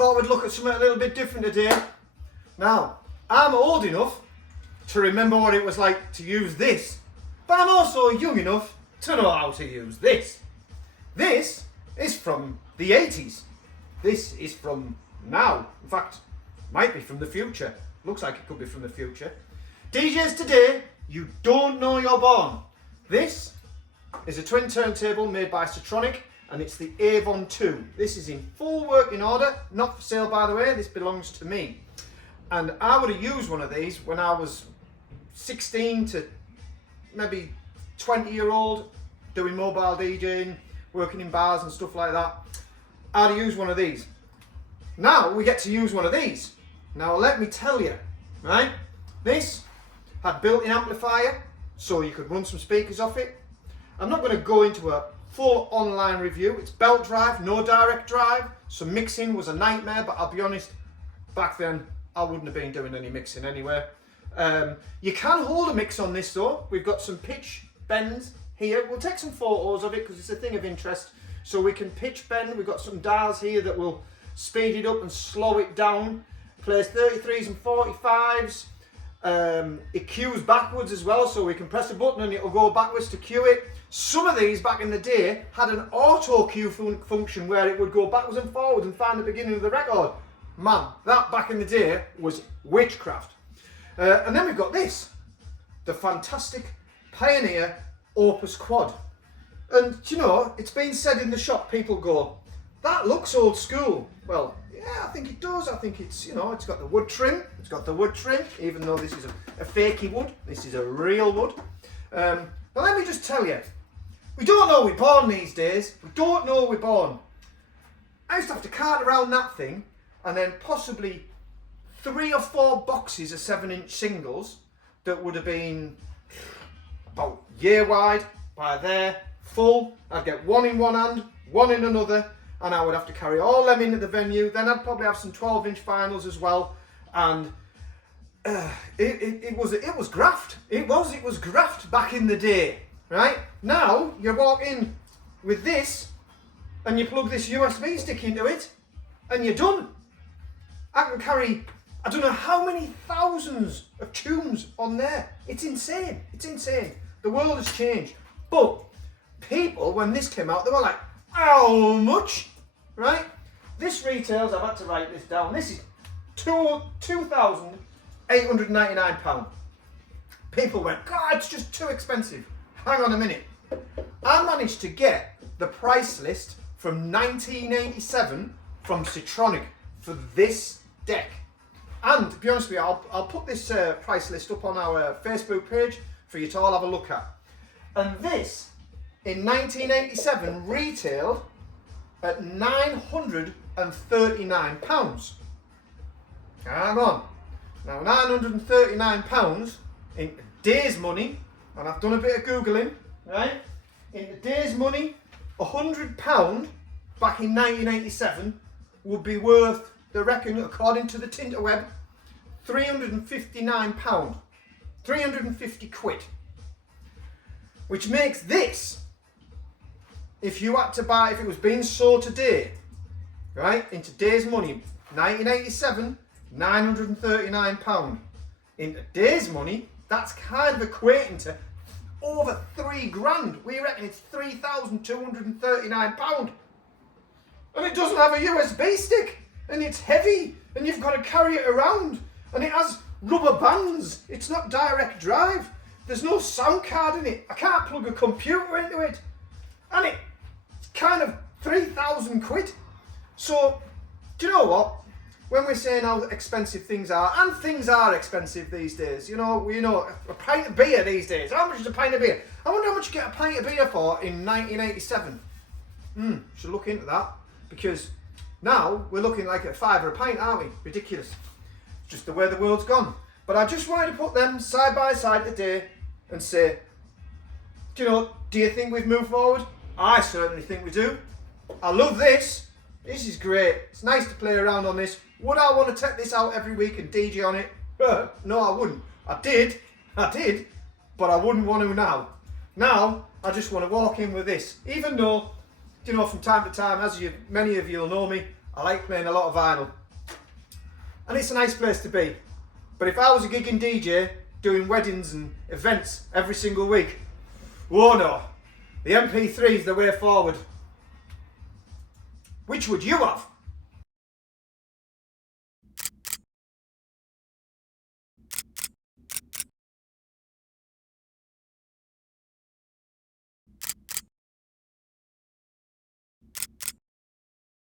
thought we'd look at something a little bit different today. Now, I'm old enough to remember what it was like to use this, but I'm also young enough to know how to use this. This is from the 80s. This is from now. In fact, might be from the future. Looks like it could be from the future. DJs today, you don't know you're born. This is a twin turntable made by Setronic, and it's the Avon 2. This is in full working order, not for sale by the way, this belongs to me. And I would have used one of these when I was 16 to maybe 20-year-old, doing mobile DJing, working in bars and stuff like that. I'd have used one of these. Now we get to use one of these. Now let me tell you, right? This had built-in amplifier, so you could run some speakers off it. I'm not going to go into a full online review. It's belt drive, no direct drive, so mixing was a nightmare, but I'll be honest, back then I wouldn't have been doing any mixing anyway. You can hold a mix on this though. We've got some pitch bends here. We'll take some photos of it because it's a thing of interest. So we can pitch bend. We've got some dials here that will speed it up and slow it down. Plays 33s and 45s. It cues backwards as well, so we can press a button and it'll go backwards to cue it. Some of these back in the day had an auto cue function where it would go backwards and forwards and find the beginning of the record. Man, that back in the day was witchcraft. And then we've got this, the fantastic Pioneer Opus Quad. And you know, it's been said in the shop, people go, that looks old school. Well, yeah, I think it does. I think it's, you know, it's got the wood trim. It's got the wood trim, even though this is a fakey wood. This is a real wood. But let me just tell you, we don't know we're born these days. We don't know we're born. I used to have to cart around that thing and then possibly 3 or 4 boxes of 7-inch singles that would have been about year wide by there, full. I'd get one in one hand, one in another, and I would have to carry all them into the venue. Then I'd probably have some 12-inch vinyls as well, and it was graft. It was graft back in the day, right? Now you walk in with this, and you plug this USB stick into it, and you're done. I can carry, I don't know how many thousands of tunes on there. It's insane. It's insane. The world has changed. But people, when this came out, they were like, how much? Right? This retails, I've had to write this down. This is £2,899. People went, God, it's just too expensive. Hang on a minute. I managed to get the price list from 1987 from Setronic for this deck. And to be honest with you, I'll put this price list up on our Facebook page for you to all have a look at. And this, in 1987, retailed at £939. Hang on. Now, £939 in today's money, and I've done a bit of Googling, right? In today's money, £100 back in 1987 would be worth, they reckon, according to the Tinterweb, £359. 350 quid. Which makes this, if you had to buy, if it was being sold today, right, in today's money, 1987, £939. In today's money, that's kind of equating to over £3,000. We reckon it's £3,239. And it doesn't have a USB stick, and it's heavy, and you've got to carry it around, and it has rubber bands. It's not direct drive. There's no sound card in it. I can't plug a computer into it. And it's kind of 3,000 quid. So, do you know what? When we're saying how expensive things are, and things are expensive these days, you know, a pint of beer these days. How much is a pint of beer? I wonder how much you get a pint of beer for in 1987. Should look into that, because now we're looking like a £5 a pint, aren't we? Ridiculous. Just the way the world's gone. But I just wanted to put them side by side today and say, do you think we've moved forward? I certainly think we do. I love this. This is great. It's nice to play around on this. Would I want to take this out every week and DJ on it? No, I wouldn't. I did, but I wouldn't want to now. Now, I just want to walk in with this. Even though, from time to time, many of you will know me, I like playing a lot of vinyl. And it's a nice place to be. But if I was a gigging DJ doing weddings and events every single week, oh no, the MP3 is the way forward. Which would you have?